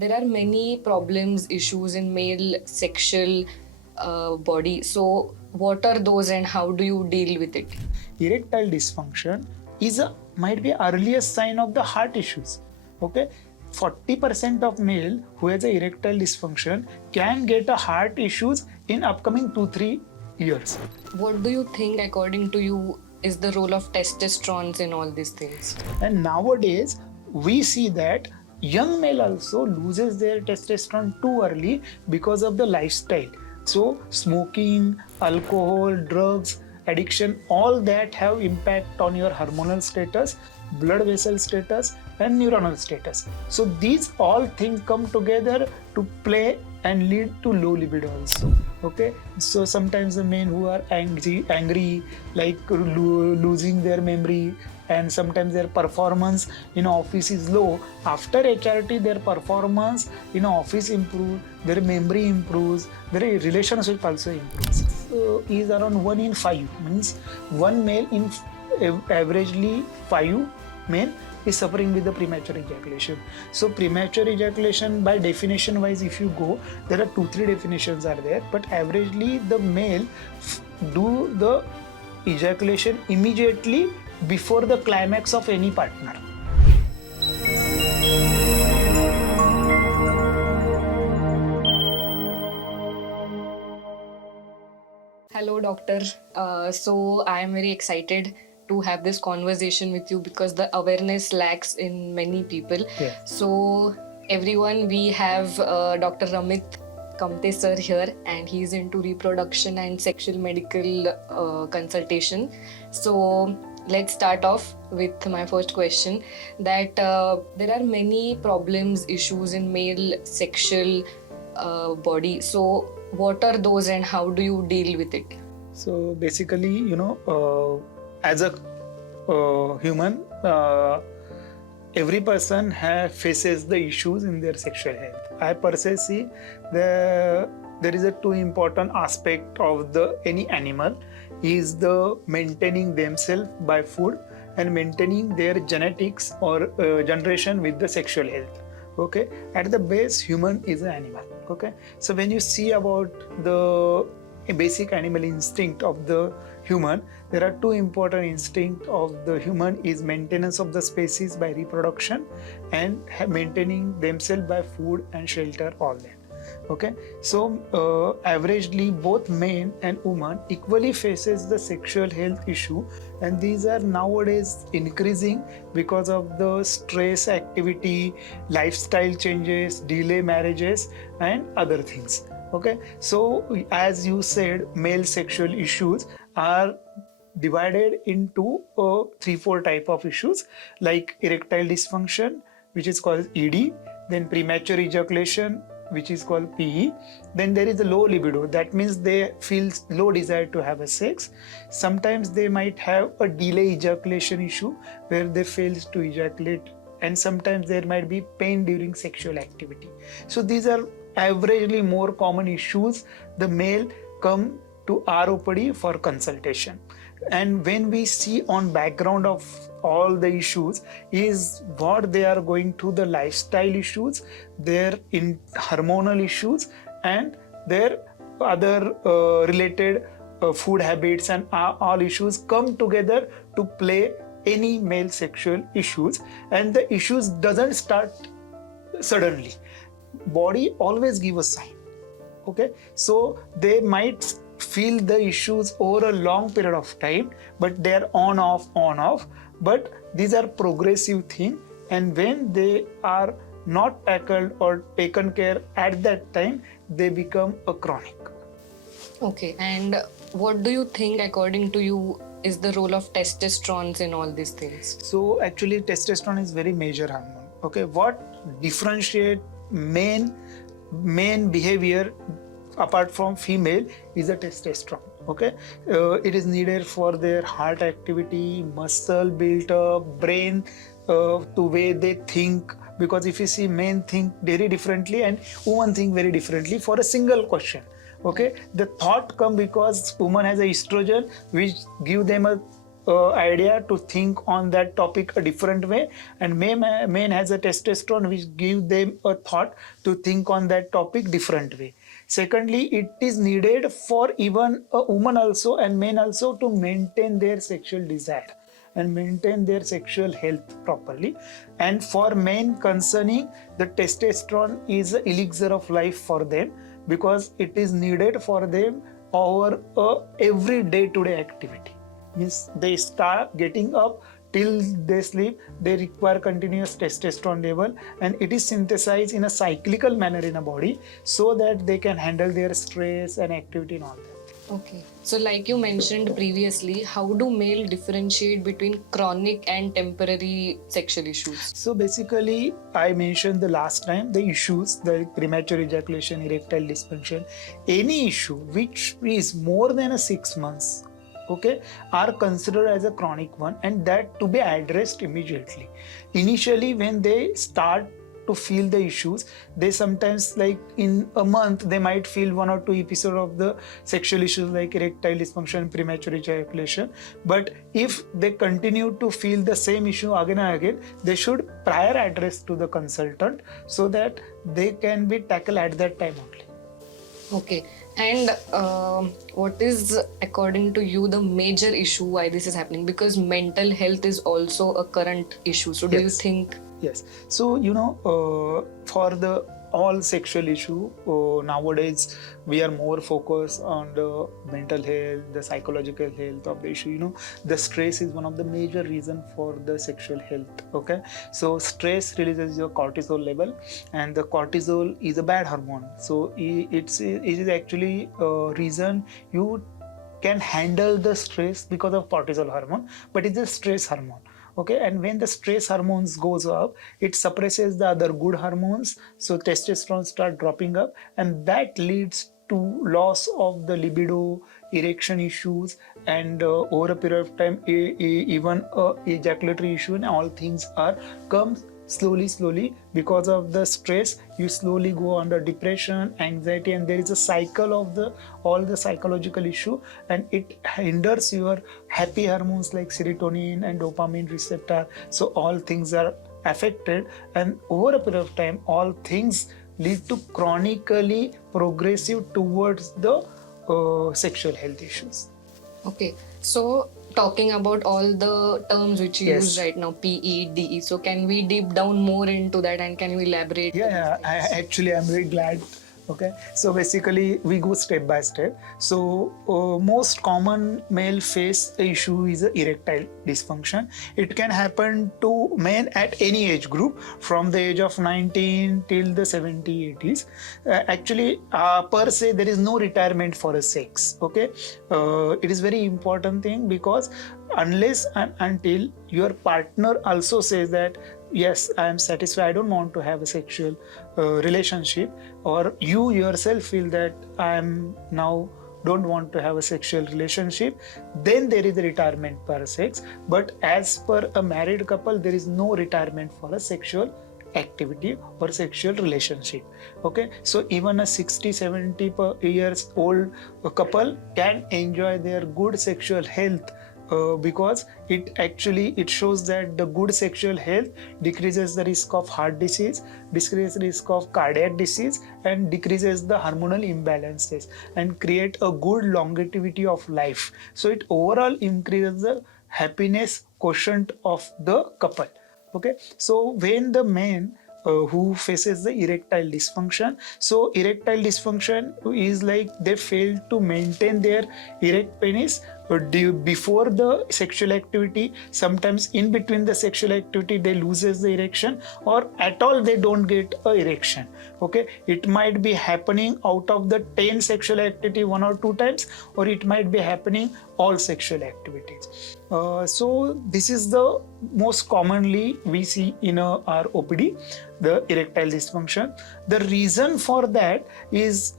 there are many problems, issues in male sexual body. So, what are those and how do you deal with it? Erectile dysfunction might be earliest sign of the heart issues. Okay, 40% of male who has a erectile dysfunction can get a heart issues in upcoming 2-3 years. What do you think, according to you, is the role of testosterone in all these things? And nowadays we see that young male also loses their testosterone too early because of the lifestyle. So smoking, alcohol, drugs, addiction, all that have impact on your hormonal status, blood vessel status, and neuronal status. So these all things come together to play and lead to low libido also. Okay, so sometimes the men who are angry, like losing their memory, and sometimes their performance in office is low. After HRT, their performance in office improves, their memory improves, their relationship also improves. So is around 1 in 5, means one male in averagely 5 men is suffering with the premature ejaculation. So premature ejaculation, by definition wise, if you go, there are 2-3 definitions are there, but averagely the male do the ejaculation immediately before the climax of any partner. Hello, doctor. So I am very excited to have this conversation with you because the awareness lacks in many people. Yeah. So everyone, we have Dr. Ramit Kamate sir here, and he's into reproduction and sexual medical consultation. So let's start off with my first question, that there are many problems, issues in male sexual body. So what are those and how do you deal with it? So basically, as a human, every person faces the issues in their sexual health. I per se see there is a two important aspect of any animal is the maintaining themselves by food and maintaining their genetics or generation with the sexual health. Okay, at the base, human is an animal. Okay, so when you see about the basic animal instinct of the human, there are two important instincts of the human is maintenance of the species by reproduction and maintaining themselves by food and shelter, all that. Okay, so averagely both men and women equally faces the sexual health issue, and these are nowadays increasing because of the stress, activity, lifestyle changes, delay marriages, and other things. Okay, so as you said, male sexual issues are divided into 3-4 type of issues, like erectile dysfunction, which is called ED, then premature ejaculation, which is called PE. Then there is a low libido, that means they feel low desire to have a sex. Sometimes they might have a delay ejaculation issue where they fail to ejaculate, and sometimes there might be pain during sexual activity. So these are averagely more common issues. The male come to ROPD for consultation, and when we see on background of all the issues is what they are going through, the lifestyle issues, their hormonal issues, and their other related food habits, and all issues come together to play any male sexual issues. And the issues doesn't start suddenly. Body always give a sign. Okay, so they might feel the issues over a long period of time, but they're on off, but these are progressive thing, and when they are not tackled or taken care at that time, they become a chronic. Okay, and what do you think, according to you, is the role of testosterone in all these things? So actually testosterone is very major hormone. Okay, what differentiate men behavior apart from female is a testosterone. Okay, it is needed for their heart activity, muscle built up, brain, to way they think. Because if you see, men think very differently and women think very differently for a single question. Okay, the thought come because woman has a estrogen which give them a idea to think on that topic a different way, and men has a testosterone which give them a thought to think on that topic different way. Secondly, it is needed for even a woman also and men also to maintain their sexual desire and maintain their sexual health properly. And for men concerning, the testosterone is an elixir of life for them, because it is needed for them over every day-to-day activity. Means they start getting up till they sleep, they require continuous testosterone level, and it is synthesized in a cyclical manner in a body so that they can handle their stress and activity and all that. Okay. So, like you mentioned previously, how do male differentiate between chronic and temporary sexual issues? So basically, I mentioned the last time the issues, the premature ejaculation, erectile dysfunction, any issue which is more than 6 months, okay, are considered as a chronic one, and that to be addressed immediately. Initially, when they start to feel the issues, they sometimes, like in a month, they might feel 1 or 2 episodes of the sexual issues like erectile dysfunction, premature ejaculation. But if they continue to feel the same issue again and again, they should prior address to the consultant so that they can be tackled at that time only. Okay. And what is, according to you, the major issue why this is happening? Because mental health is also a current issue. So, do you Yes. think? Yes. So, for the all sexual issue, nowadays we are more focused on the mental health, the psychological health of the issue. The stress is one of the major reason for the sexual health. Okay. So stress releases your cortisol level, and the cortisol is a bad hormone. So it is actually a reason you can handle the stress because of cortisol hormone, but it's a stress hormone. Okay, and when the stress hormones goes up, it suppresses the other good hormones, so testosterone start dropping up, and that leads to loss of the libido, erection issues, and over a period of time even ejaculatory issue, and all things are comes slowly. Because of the stress, you slowly go under depression, anxiety, and there is a cycle of all the psychological issue, and it hinders your happy hormones like serotonin and dopamine receptor. So all things are affected, and over a period of time, all things lead to chronically progressive towards the sexual health issues. Okay. So, talking about all the terms which you Yes. use right now, PE, DE. So, can we deep down more into that and can you elaborate? Yeah, I'm very glad. Okay, so basically we go step by step. So most common male face issue is erectile dysfunction. It can happen to men at any age group from the age of 19 till the 70, 80s. Actually, per se, there is no retirement for a sex. Okay, it is very important thing, because unless and until your partner also says that yes, I am satisfied, I don't want to have a sexual relationship, or you yourself feel that I am now don't want to have a sexual relationship, then there is a retirement per sex. But as per a married couple, there is no retirement for a sexual activity or sexual relationship. Okay, so even a 60-70 years old couple can enjoy their good sexual health, because it shows that the good sexual health decreases the risk of heart disease, decreases the risk of cardiac disease, and decreases the hormonal imbalances, and create a good longevity of life. So it overall increases the happiness quotient of the couple. Okay, so when the man who faces the erectile dysfunction, so erectile dysfunction is like they fail to maintain their erect penis before the sexual activity. Sometimes in between the sexual activity they loses the erection, or at all they don't get a erection. Okay, it might be happening out of the 10 sexual activity 1 or 2 times, or it might be happening all sexual activities. So this is the most commonly we see in our OPD. the erectile dysfunction. The reason for that is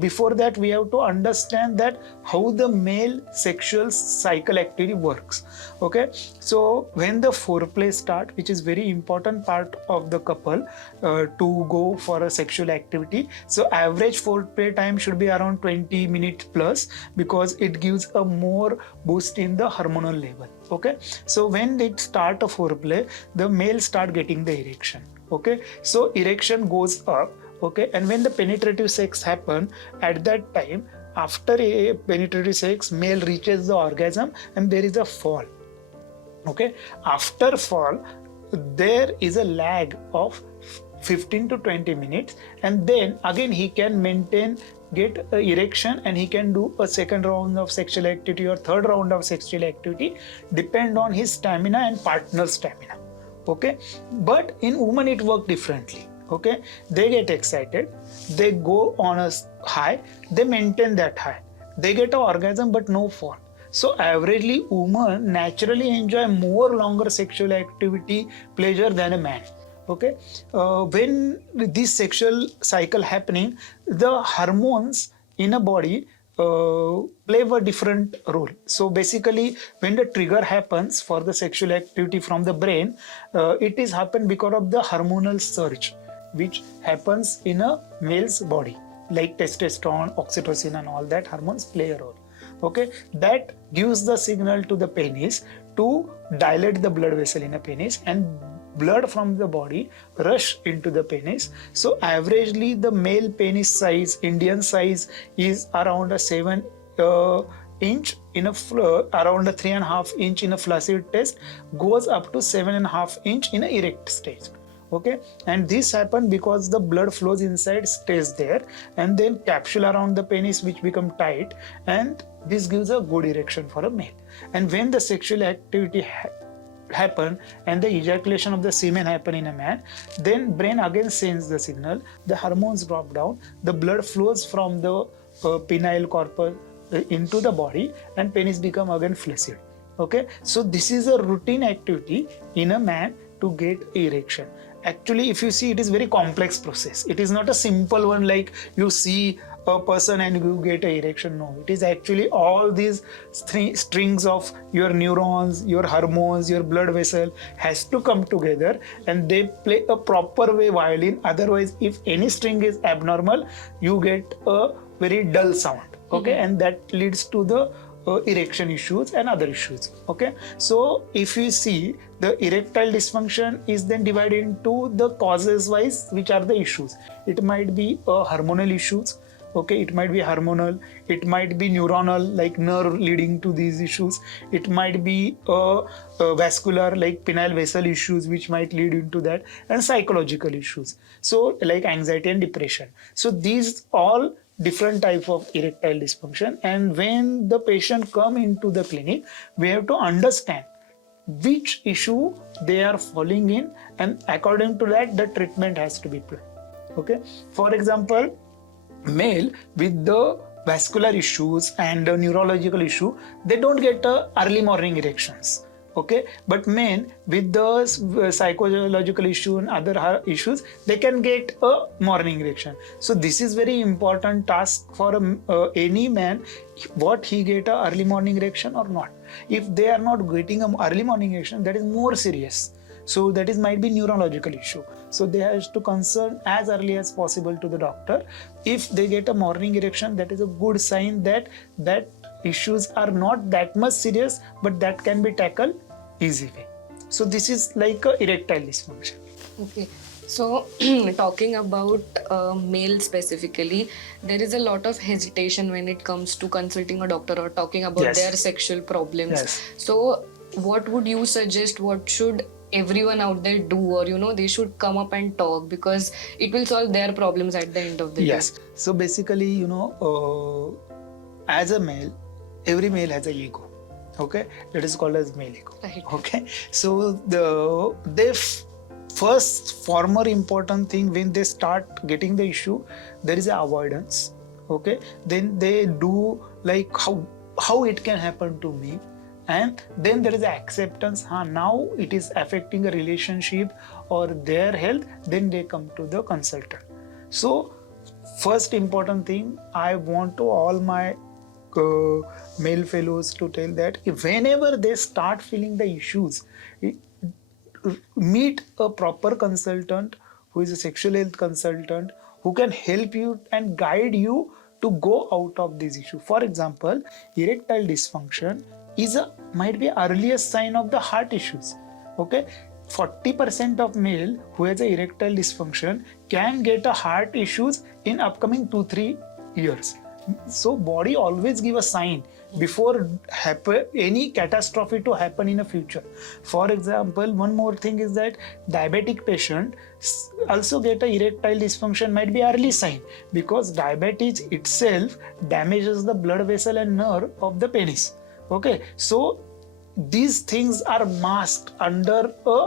before that we have to understand that how the male sexual cycle activity works. Okay, so when the foreplay start, which is very important part of the couple to go for a sexual activity, so average foreplay time should be around 20 minutes plus, because it gives a more boost in the hormonal level. Okay, so when it start a foreplay, the male start getting the erection. Okay, so erection goes up. Okay, and when the penetrative sex happen, at that time, after a penetrative sex, male reaches the orgasm and there is a fall. Okay, after fall, there is a lag of 15 to 20 minutes, and then again he can maintain, get an erection, and he can do a second round of sexual activity or third round of sexual activity, depend on his stamina and partner's stamina. Okay, but in women it works differently. Okay, they get excited, they go on a high, they maintain that high, they get an orgasm but no fall. So averagely women naturally enjoy more longer sexual activity pleasure than a man. Okay, when this sexual cycle happening, the hormones in a body play a different role. So basically, when the trigger happens for the sexual activity from the brain, it is happen because of the hormonal surge which happens in a male's body, like testosterone, oxytocin, and all that hormones play a role. Okay, that gives the signal to the penis to dilate the blood vessel in a penis, and blood from the body rush into the penis. So averagely the male penis size, Indian size, is around a 7 inch in a around a 3.5 inch in a flaccid test, goes up to 7.5 inch in a erect stage. Okay, and this happens because the blood flows inside, stays there, and then capsule around the penis which become tight, and this gives a good erection for a male. And when the sexual activity happen and the ejaculation of the semen happen in a man, then brain again sends the signal, the hormones drop down, the blood flows from the penile corpus into the body, and penis become again flaccid. Okay, so this is a routine activity in a man to get erection. Actually, if you see, it is very complex process. It is not a simple one like you see a person and you get an erection. No, it is actually all these strings of your neurons, your hormones, your blood vessel has to come together, and they play a proper way violin. Otherwise, if any string is abnormal, you get a very dull sound. Okay, and that leads to the erection issues and other issues. Okay, so if you see, the erectile dysfunction is then divided into the causes wise, which are the issues. It might be hormonal issues. Okay, it might be hormonal, it might be neuronal, like nerve leading to these issues, it might be vascular, like penile vessel issues which might lead into that, and psychological issues, so like anxiety and depression. So these all different type of erectile dysfunction, and when the patient come into the clinic, we have to understand which issue they are falling in, and according to that the treatment has to be planned. Okay, for example, male with the vascular issues and neurological issue, they don't get early morning erections. Okay, but men with the psychological issue and other issues, they can get a morning erection. So this is very important task for any man, what he get a early morning erection or not. If they are not getting a early morning erection, that is more serious. So that is might be neurological issue. So they have to concern as early as possible to the doctor. If they get a morning erection, that is a good sign that issues are not that much serious, but that can be tackled easily. So this is like a erectile dysfunction. Okay. So talking about male specifically, there is a lot of hesitation when it comes to consulting a doctor or talking about their sexual problems. Yes. So what would you suggest? What should everyone out there do, or they should come up and talk, because it will solve their problems at the end of the day? Yes. So basically, as a male, every male has an ego. Okay, that is called as male ego. Right. Okay, so the first former important thing when they start getting the issue, there is an avoidance. Okay, then they do like how it can happen to me. And then there is acceptance. Now it is affecting a relationship or their health, then they come to the consultant. So first important thing I want to all my male fellows to tell that if whenever they start feeling the issues, meet a proper consultant who is a sexual health consultant who can help you and guide you to go out of this issue. For example, erectile dysfunction is a might be earliest sign of the heart issues. Okay, 40% of male who has a erectile dysfunction can get a heart issues in upcoming 2-3 years. So body always give a sign before any catastrophe to happen in the future. For example, one more thing is that diabetic patient also get a erectile dysfunction might be early sign, because diabetes itself damages the blood vessel and nerve of the penis. Okay, so these things are masked under a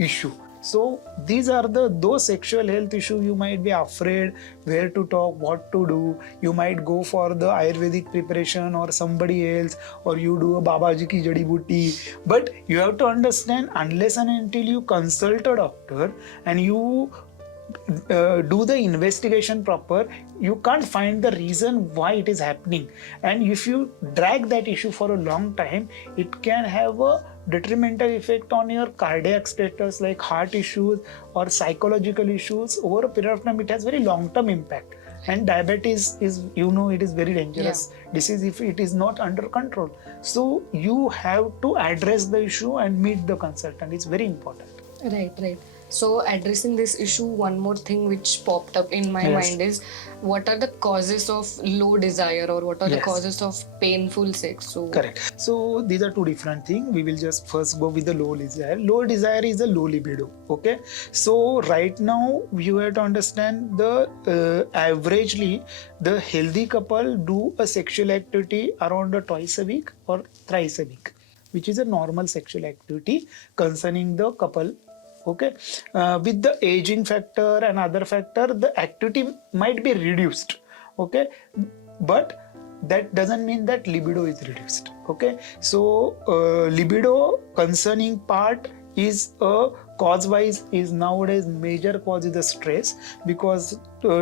issue. So these are those sexual health issues you might be afraid where to talk, what to do. You might go for the Ayurvedic preparation or somebody else, or you do a Babaji ki jadi booty. But you have to understand, unless and until you consult a doctor and you do the investigation proper, you can't find the reason why it is happening. And if you drag that issue for a long time, it can have a detrimental effect on your cardiac status like heart issues or psychological issues. Over a period of time, it has very long-term impact. And diabetes is, it is very dangerous disease if it is not under control. So you have to address the issue and meet the consultant. It's very important. Right. So addressing this issue, one more thing which popped up in my mind is, what are the causes of low desire, or what are the causes of painful sex? So correct. So these are two different things. We will just first go with the low desire. Low desire is a low libido. Okay. So right now you have to understand the averagely the healthy couple do a sexual activity around twice a week or thrice a week, which is a normal sexual activity concerning the couple. Okay, with the aging factor and other factor, the activity might be reduced. Okay, but that doesn't mean that libido is reduced. Okay, so libido concerning part is cause wise is nowadays major cause is the stress, because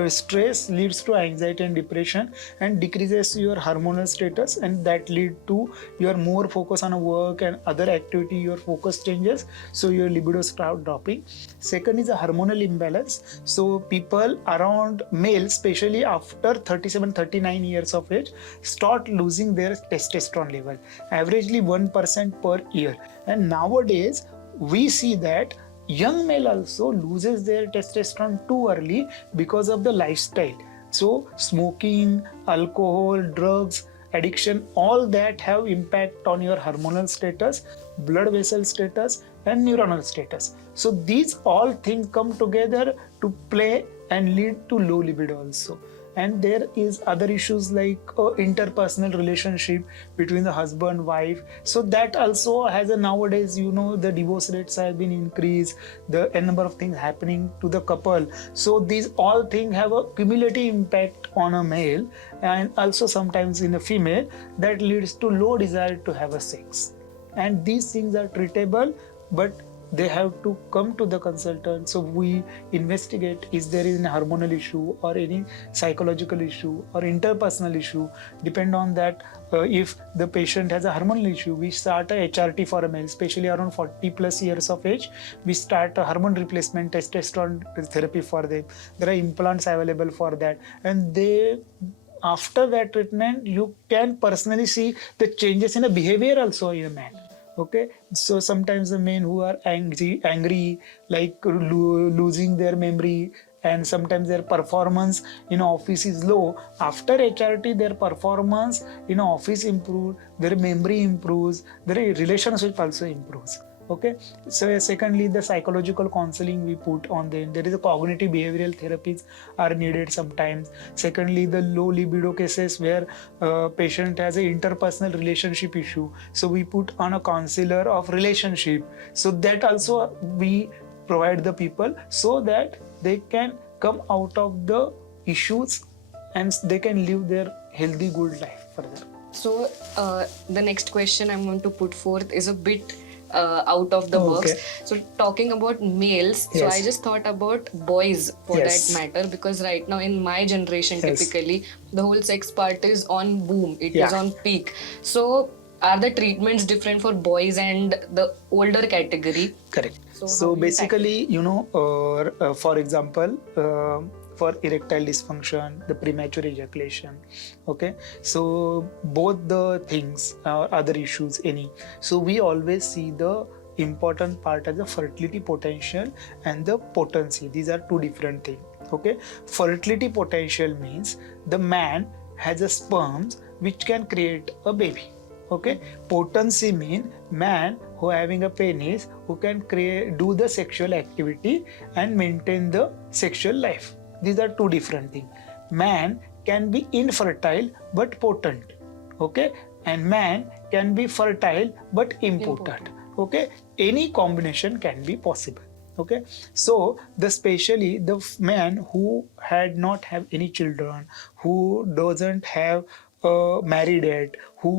stress leads to anxiety and depression and decreases your hormonal status, and that lead to your more focus on work and other activity. Your focus changes, so your libido start dropping. Second is a hormonal imbalance. So people around males, especially after 37-39 years of age, start losing their testosterone level, averagely 1% per year. And nowadays we see that young male also loses their testosterone too early because of the lifestyle. So smoking, alcohol, drugs, addiction, all that have impact on your hormonal status, blood vessel status and neuronal status. So these all things come together to play and lead to low libido also. And there is other issues like interpersonal relationship between the husband wife. So that also has a nowadays, the divorce rates have been increased, a number of things happening to the couple. So these all things have a cumulative impact on a male and also sometimes in a female, that leads to low desire to have a sex. And these things are treatable, but they have to come to the consultant. So we investigate, is there any hormonal issue or any psychological issue or interpersonal issue. Depend on that. If the patient has a hormonal issue, we start a HRT for a male, especially around 40 plus years of age. We start a hormone replacement testosterone therapy for them. There are implants available for that, and after that treatment, you can personally see the changes in the behavior also in a man. Okay, so sometimes the men who are angry, like losing their memory, and sometimes their performance in office is low. After HRT, their performance in office improves, their memory improves, their relationship also improves. Okay, so secondly, the psychological counseling we put on them. There is a cognitive behavioral therapies are needed sometimes. Secondly, the low libido cases where patient has an interpersonal relationship issue, so we put on a counselor of relationship. So that also we provide the people so that they can come out of the issues and they can live their healthy good life further. So the next question I'm going to put forth is a bit out of the box. Okay. So talking about males, so I Yes. just thought about boys for that Yes. matter, because right now in my generation, Yes. typically the whole sex part is on boom. It is Yeah. on peak. So are the treatments different for boys and the older category? Correct. So how So do you tackle basically, for example, for erectile dysfunction, the premature ejaculation, okay. So both the things or other issues, any. So we always see the important part as the fertility potential and the potency. These are two different things. Okay. Fertility potential means the man has a sperms which can create a baby. Okay. Potency mean man who having a penis who can do the sexual activity and maintain the sexual life. These are two different things. Man can be infertile but potent. Okay. And man can be fertile but impotent. Okay. Any combination can be possible. Okay. So the specially the man who had not have any children, who doesn't have married yet, who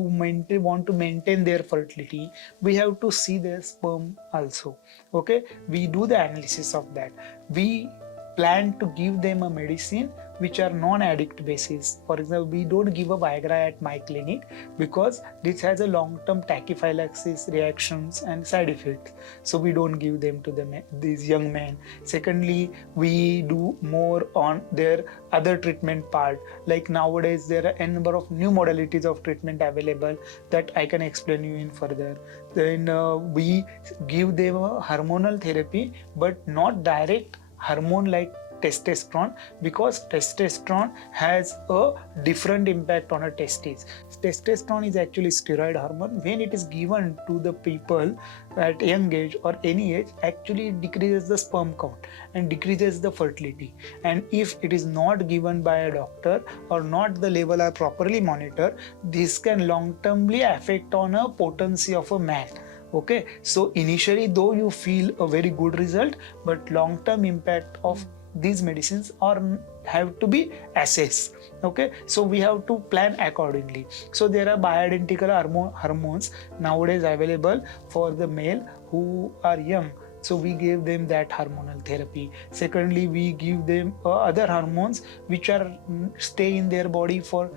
want to maintain their fertility, we have to see their sperm also. Okay. We do the analysis of that. We plan to give them a medicine which are non-addict basis. For example, we don't give a Viagra at my clinic because this has a long-term tachyphylaxis reactions and side effects. So we don't give them to these young men. Secondly, we do more on their other treatment part. Like nowadays, there are a number of new modalities of treatment available that I can explain you in further. Then we give them a hormonal therapy, but not direct hormone like testosterone, because testosterone has a different impact on a testes. Testosterone is actually steroid hormone. When it is given to the people at young age or any age, actually it decreases the sperm count and decreases the fertility. And if it is not given by a doctor or not the level are properly monitored, this can long termly affect on a potency of a man. Okay, so initially though you feel a very good result, but long-term impact of these medicines are have to be assessed. Okay, so we have to plan accordingly. So there are bioidentical hormones nowadays available for the male who are young. So we give them that hormonal therapy. Secondly, we give them other hormones which are stay in their body for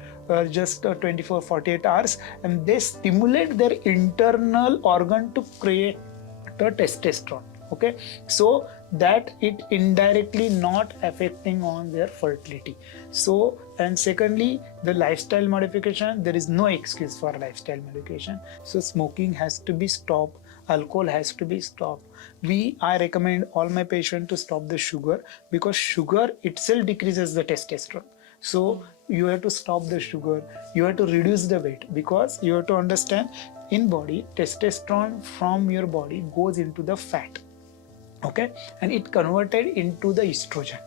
just 24-48 hours, and they stimulate their internal organ to create the testosterone. Okay, so that it indirectly not affecting on their fertility. So, and secondly, the lifestyle modification, there is no excuse for lifestyle modification. So smoking has to be stopped, alcohol has to be stopped. I recommend all my patients to stop the sugar, because sugar itself decreases the testosterone. So you have to stop the sugar, you have to reduce the weight, because you have to understand, in body testosterone from your body goes into the fat. Okay, and it converted into the estrogen.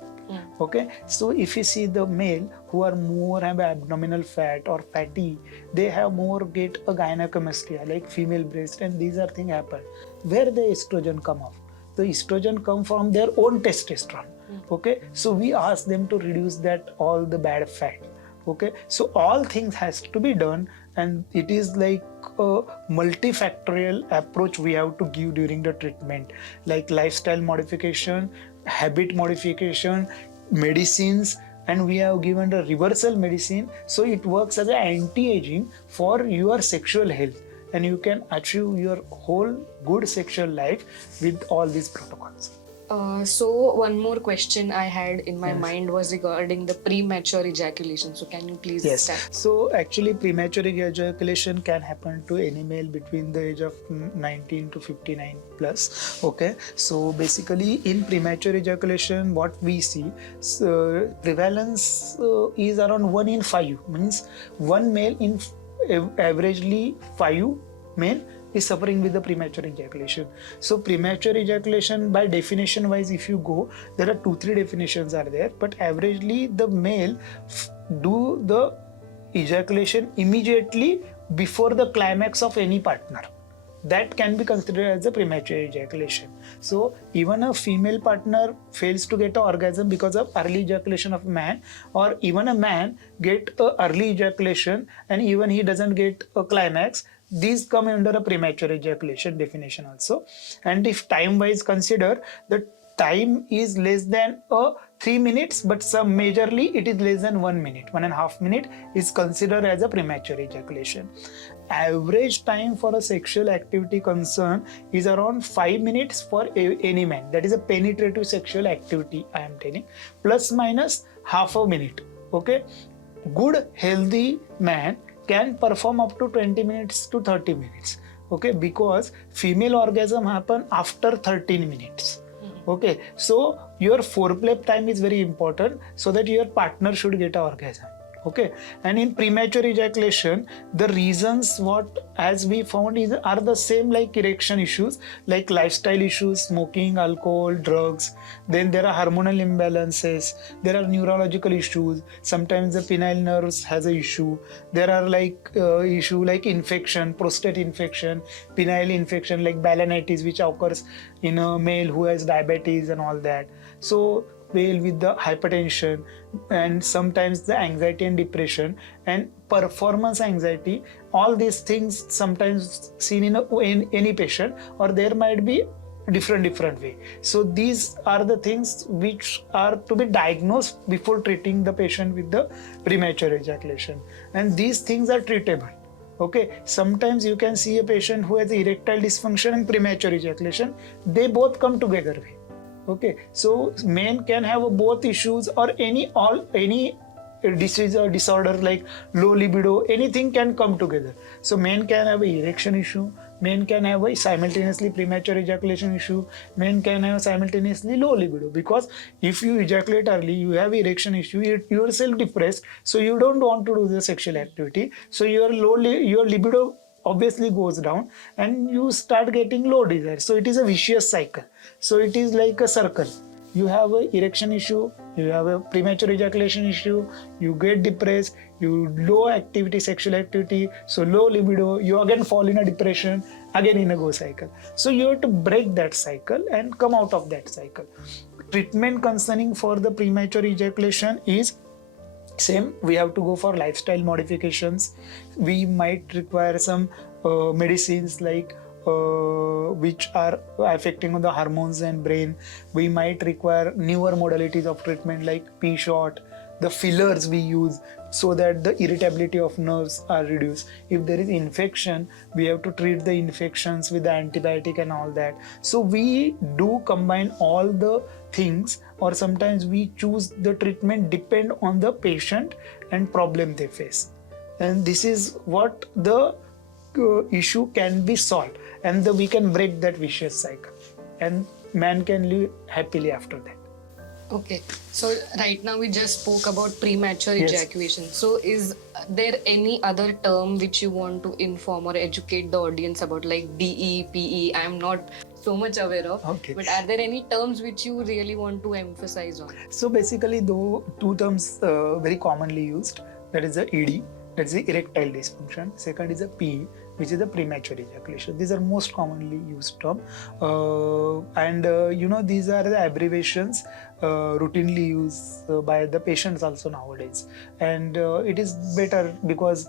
Okay, so if you see the male who are more have abdominal fat or fatty, they have more get a gynecomastia like female breast, and these are things happen. Where the estrogen come off? The estrogen come from their own testosterone. Okay, so we ask them to reduce that all the bad fat. Okay, so all things has to be done, and it is like a multifactorial approach we have to give during the treatment, like lifestyle modification, habit modification, medicines, and we have given the reversal medicine, so it works as an anti-aging for your sexual health, and you can achieve your whole good sexual life with all these protocols. So one more question I had in my Yes. mind was regarding the premature ejaculation. So can you please Yes. start? So actually, premature ejaculation can happen to any male between the age of 19 to 59 plus. Okay. So basically, in premature ejaculation, what we see, prevalence is around 1 in 5. Means one male in averagely 5 men is suffering with the premature ejaculation. So premature ejaculation, by definition wise, if you go, there are 2-3 definitions are there, but averagely the male do the ejaculation immediately before the climax of any partner. That can be considered as a premature ejaculation. So even a female partner fails to get an orgasm because of early ejaculation of a man, or even a man get a early ejaculation and even he doesn't get a climax, these come under a premature ejaculation definition also. And if time wise consider, the time is less than 3 minutes, but some majorly it is less than 1 minute, 1.5 minute is considered as a premature ejaculation. Average time for a sexual activity concern is around 5 minutes for any man. That is a penetrative sexual activity, I am telling, plus minus half a minute. Okay, good healthy man can perform up to 20 minutes to 30 minutes. Okay, because female orgasm happen after 13 minutes. Okay, so your foreplay time is very important so that your partner should get an orgasm. Okay, and in premature ejaculation, the reasons what as we found is are the same like erection issues, like lifestyle issues, smoking, alcohol, drugs. Then there are hormonal imbalances, there are neurological issues, sometimes the penile nerves has a issue, there are like issue like infection, prostate infection, penile infection like balanitis which occurs in a male who has diabetes and all that. So male with the hypertension, and sometimes the anxiety and depression and performance anxiety, all these things sometimes seen in any patient, or there might be different way. So these are the things which are to be diagnosed before treating the patient with the premature ejaculation, and these things are treatable. Okay, sometimes you can see a patient who has erectile dysfunction and premature ejaculation, they both come together. Okay, so men can have both issues or any disease or disorder like low libido, anything can come together. So men can have an erection issue, men can have a simultaneously premature ejaculation issue, men can have simultaneously low libido, because if you ejaculate early, you have erection issue, you are self depressed, so you don't want to do the sexual activity, so your libido obviously goes down and you start getting low desire. So it is a vicious cycle. So it is like a circle. You have an erection issue, you have a premature ejaculation issue, you get depressed, you low activity, sexual activity, so low libido, you again fall in a depression, again in a go cycle. So you have to break that cycle and come out of that cycle. Treatment concerning for the premature ejaculation is same. We have to go for lifestyle modifications. We might require some medicines like which are affecting on the hormones and brain. We might require newer modalities of treatment like P-shot, the fillers we use so that the irritability of nerves are reduced. If there is infection, we have to treat the infections with the antibiotic and all that. So we do combine all the things, or sometimes we choose the treatment depend on the patient and problem they face. And this is what the issue can be solved, and we can break that vicious cycle, and man can live happily after that. Okay, so right now we just spoke about premature ejaculation. So is there any other term which you want to inform or educate the audience about, like DE, PE? I am not so much aware of. Okay. But are there any terms which you really want to emphasize on? So basically, though, two terms very commonly used. That is the ED, that's the erectile dysfunction. Second is the PE, which is the premature ejaculation. These are most commonly used term, and these are the abbreviations routinely used by the patients also nowadays. And it is better because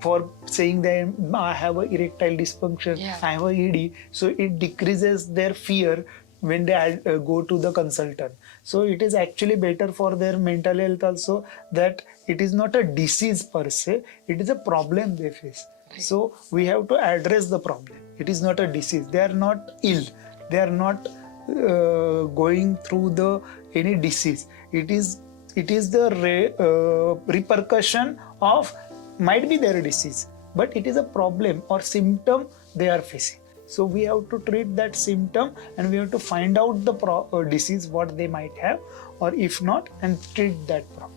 for saying them I have a erectile dysfunction, I have a ED, so it decreases their fear when they go to the consultant. So it is actually better for their mental health also, that it is not a disease per se, it is a problem they face. So we have to address the problem. It is not a disease. They are not ill. They are not going through any disease. It is the repercussion of might be their disease, but it is a problem or symptom they are facing. So we have to treat that symptom, and we have to find out the disease what they might have, or if not, and treat that problem.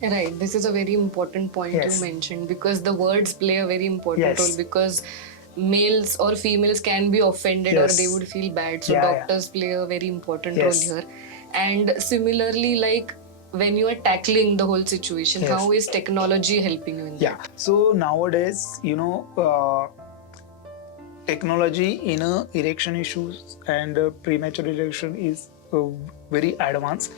Right, this is a very important point you mentioned, because the words play a very important role, because males or females can be offended or they would feel bad. So doctors play a very important role here. And similarly, like when you are tackling the whole situation, how is technology helping you in that? So nowadays, technology in erection issues and premature erection is very advanced.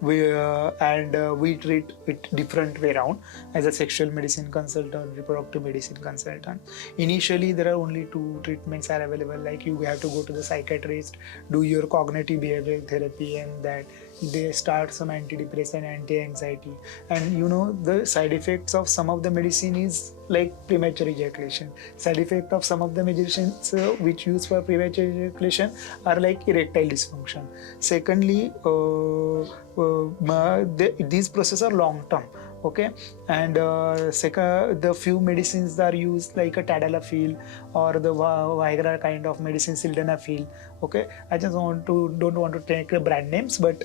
We treat it different way around as a sexual medicine consultant, reproductive medicine consultant. Initially, there are only two treatments are available. Like you have to go to the psychiatrist, do your cognitive behavioral therapy, and that they start some antidepressant, anti-anxiety, and the side effects of some of the medicine is like premature ejaculation. Side effect of some of the medicines which use for premature ejaculation are like erectile dysfunction. Secondly, these processes are long term. Okay, and the few medicines that are used like a tadalafil or the Viagra kind of medicine, sildenafil. Okay, I just don't want to take the brand names, but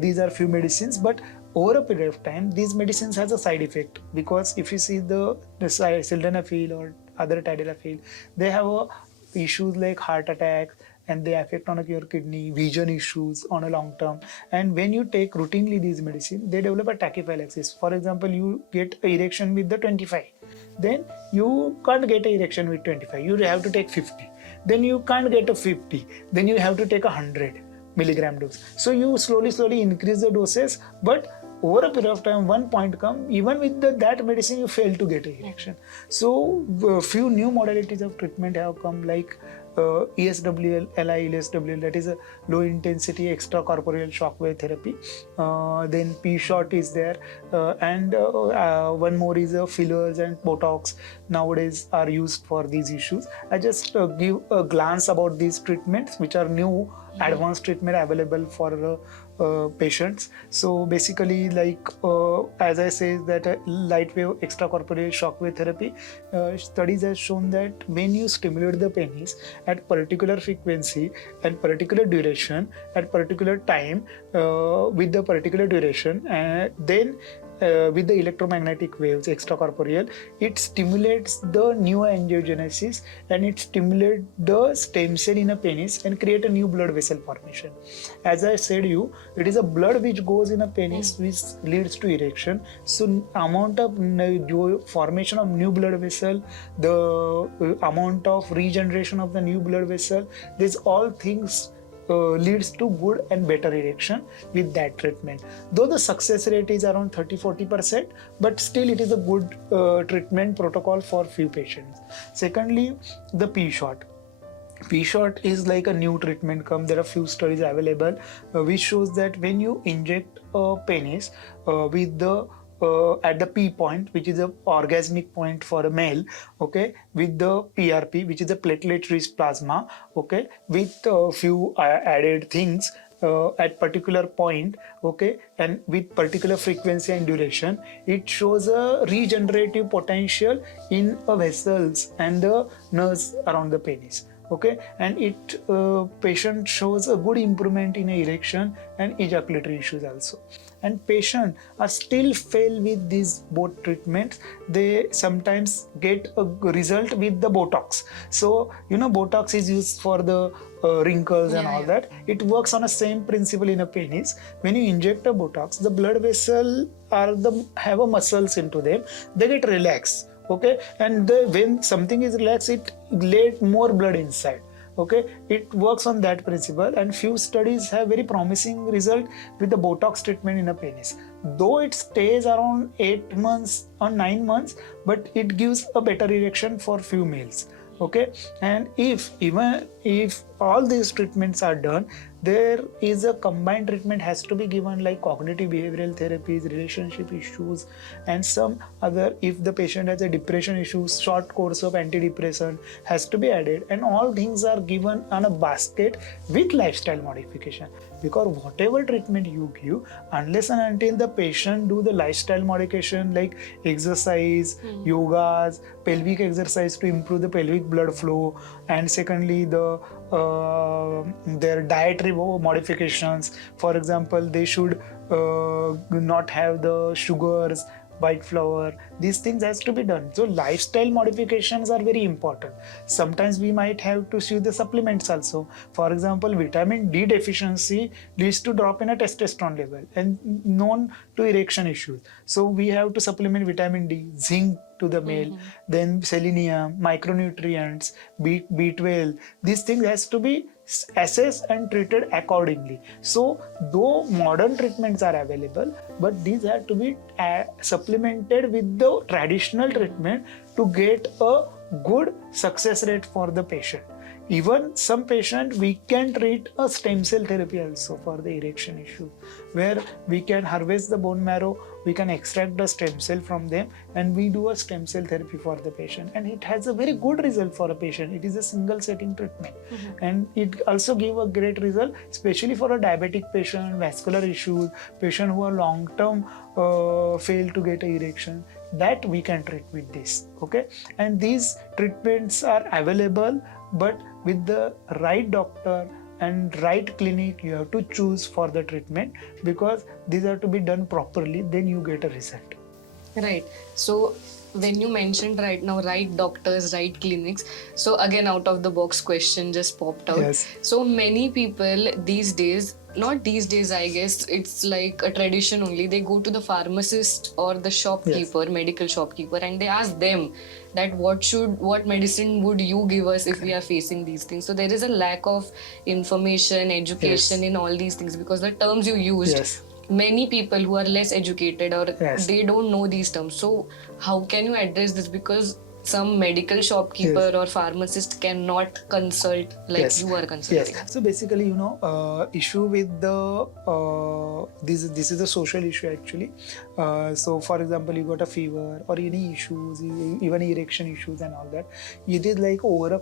these are few medicines. But over a period of time, these medicines has a side effect, because if you see the sildenafil or other tadalafil, they have issues like heart attacks, and they affect on your kidney, vision issues on a long term. And when you take routinely these medicine, they develop a tachyphylaxis. For example, you get an erection with the 25, then you can't get an erection with 25, you have to take 50, then you can't get a 50, then you have to take 100 milligram dose. So you slowly increase the doses, but over a period of time, one point come, even with that medicine, you fail to get an erection. So few new modalities of treatment have come, like ESWL, LILSWL, that is a low intensity extracorporeal shockwave therapy. Then P-shot is there, and one more is fillers and Botox nowadays are used for these issues. I just give a glance about these treatments, which are new advanced treatment available for patients. So basically, like as I say, that light wave extracorporeal shockwave therapy, studies have shown that when you stimulate the penis at particular frequency and particular duration at particular time, with the particular duration, then with the electromagnetic waves extracorporeal, it stimulates the neoangiogenesis, and it stimulates the stem cell in a penis and create a new blood vessel formation. As I said you, it is a blood which goes in a penis which leads to erection. So amount of formation of new blood vessel, the amount of regeneration of the new blood vessel, these all things leads to good and better erection with that treatment. Though the success rate is around 30-40%, but still it is a good treatment protocol for few patients. Secondly, the P-shot. P-shot is like a new treatment come. There are few studies available which shows that when you inject a penis with the at the P point, which is a orgasmic point for a male, okay, with the PRP, which is a platelet-rich plasma, okay, with a few added things at particular point, okay, and with particular frequency and duration, it shows a regenerative potential in a vessels and the nerves around the penis. Okay, and it patient shows a good improvement in erection and ejaculatory issues also. And patients are still fail with these both treatments. They sometimes get a result with the Botox. So Botox is used for the wrinkles and all that. It works on a same principle in a penis. When you inject a Botox, the blood vessel have a muscles into them. They get relaxed. Okay, and when something is relaxed, it let more blood inside. Okay, it works on that principle, and few studies have very promising result with the Botox treatment in a penis. Though it stays around 8 months or 9 months, but it gives a better erection for few males. Okay, and even if all these treatments are done, there is a combined treatment has to be given, like cognitive behavioral therapies, relationship issues, and some other. If the patient has a depression issues, short course of antidepressant has to be added, and all things are given on a basket with lifestyle modification. Because whatever treatment you give, unless and until the patient do the lifestyle modification like exercise, yogas, pelvic exercise to improve the pelvic blood flow, and secondly their dietary modifications. For example, they should not have the sugars, white flour. These things has to be done. So lifestyle modifications are very important. Sometimes we might have to use the supplements also. For example, vitamin D deficiency leads to drop in a testosterone level and known to erection issues. So we have to supplement vitamin D, zinc to the male, then selenium, micronutrients, B12, these things has to be assessed and treated accordingly. So though modern treatments are available, but these have to be supplemented with the traditional treatment to get a good success rate for the patient. Even some patient we can treat a stem cell therapy also for the erection issue, where we can harvest the bone marrow, we can extract the stem cell from them, and we do a stem cell therapy for the patient, and it has a very good result for a patient. It is a single setting treatment, and it also give a great result, especially for a diabetic patient, vascular issues, patient who are long term fail to get an erection, that we can treat with this. Okay, and these treatments are available, but with the right doctor and right clinic you have to choose for the treatment, because these have to be done properly, then you get a result. Right. So when you mentioned right now, right doctors, right clinics, so again, out of the box question just popped out. Yes. So many people these days, not these days, I guess it's like a tradition only, they go to the pharmacist or the shopkeeper, medical shopkeeper, and they ask them that what medicine would you give us if we are facing these things. So there is a lack of information, education in all these things, because the terms you used, many people who are less educated or they don't know these terms. So how can you address this? Because some medical shopkeeper or pharmacist cannot consult like you are consulting. So basically, issue with the this is a social issue actually. So for example, you got a fever or any issues, even erection issues and all that. It is like over a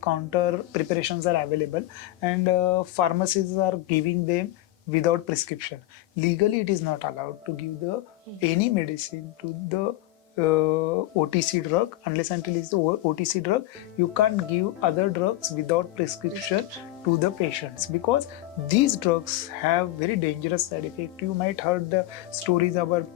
counter preparations are available, and pharmacies are giving them without prescription. Legally, it is not allowed to give the any medicine to the OTC drug unless until it's the OTC drug. You can't give other drugs without prescription to the patients, because these drugs have very dangerous side effect. You might heard the stories about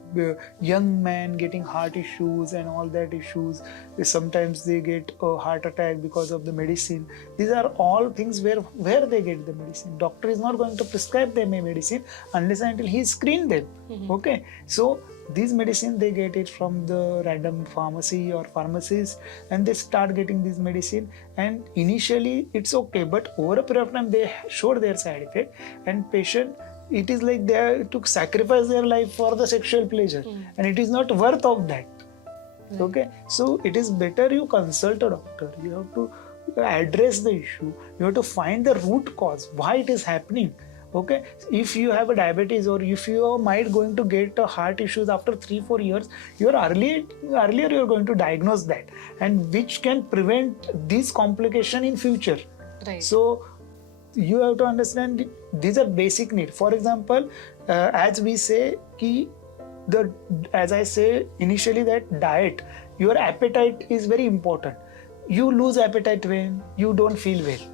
young men getting heart issues and all that issues. Sometimes they get a heart attack because of the medicine. These are all things where they get the medicine. Doctor is not going to prescribe them a medicine unless until he screened them. Okay, so these medicine they get it from the random pharmacy or pharmacist, and they start getting this medicine, and initially it's okay, but over a period of time they show their side effect, and patient, it is like they have to sacrifice their life for the sexual pleasure, and it is not worth of that. Okay, so it is better you consult a doctor. You have to address the issue, you have to find the root cause why it is happening. Okay, if you have a diabetes or if you might going to get a heart issues after 3-4 years, earlier you're going to diagnose that, and which can prevent this complication in future. Right. So you have to understand these are basic needs. For example, as we say as I say initially, that diet, your appetite is very important. You lose appetite when you don't feel well.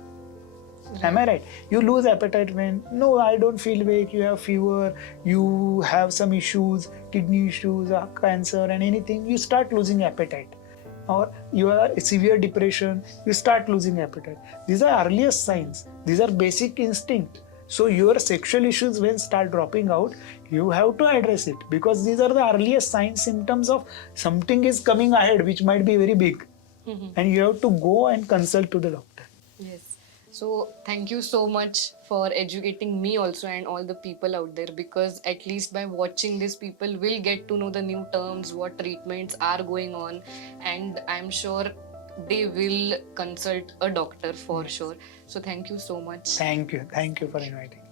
Am I right? You lose appetite when, no, I don't feel weak, you have fever, you have some issues, kidney issues, cancer and anything, you start losing appetite. Or you are severe depression, you start losing appetite. These are earliest signs. These are basic instinct. So your sexual issues when start dropping out, you have to address it, because these are the earliest signs, symptoms of something is coming ahead which might be very big. And you have to go and consult to the doctor. Yes. So thank you so much for educating me also and all the people out there, because at least by watching this, people will get to know the new terms, what treatments are going on, and I'm sure they will consult a doctor for sure. So thank you so much. Thank you for inviting.